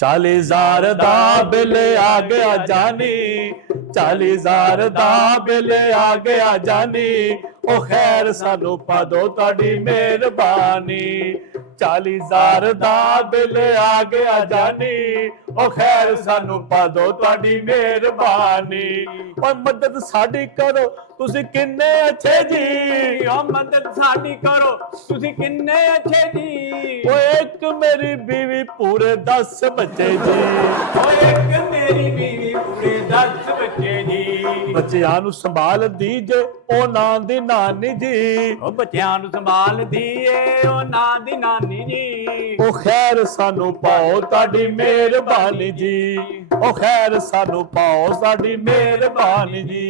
40,000 दा बिल आ गया जानी, 40,000 दा बिल आ गया जानी, ओ खैर सानू पा दो तुहाडी मेहरबानी। 40,000 दा बिल आ गया जानी, ओ खैर सानू पा दो तुहाडी मेहरबानी। ओ मदद साडी करो तुसी किन्ने अच्छे जी, ओ मदद साडी करो तुसी किन्ने अच्छे जी। ओ एक मेरी बीवी पूरे 10 बच्चे जी, ओ एक मेरी बीवी पूरे 10 बच्चे जी। बच्चियां नू संभाल दीजे ओ नां दी नानी जी, ओ बच्चियां नू संभाल दीए ओ नां दी नानी जी। ओ खैर सानू पाओ तुहाडी मेहरबानी जी, ओ खैर सानू पाओ साडी मेहरबानी जी।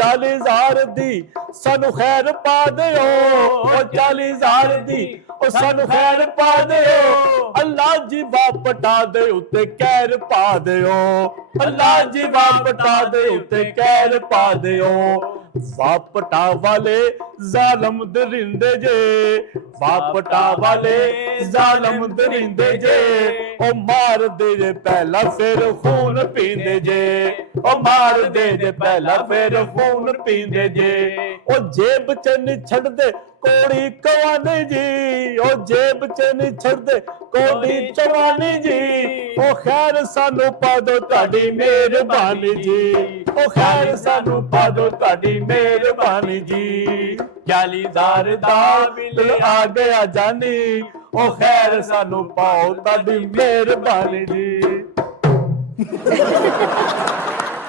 40,000 दी सानू खैर पा दिओ, ओ 40,000 दी ओ सानू खैर पा दिओ। अल्लाह जी वापटा दे उत्ते कहर पा दिओ, अल्लाह जी वापटा दे उत्ते कहर पा दिओ। वापटा वाले जालम दरिंदे जे, वापटा वाले जालम दरिंदे जे, ओ मार दे जे पहला फिर खून पींदे जे, ओ मार दे जे पहला फिर खून पींदे जे। ओ जेब च नहीं छड़दे कोड़ी कवानी जी, ओ जेब च नहीं छड़दे कोड़ी चवानी जी, ओ खैर सानू पा दो तुहाडी मेहरबानी जी, ओ खैर सानू पा दो तुहाडी मेहरबानी जी। 40,000 दा बिल आ गया जानी, ओ खैर सानू पाओ तुहाडी मेहरबानी जी।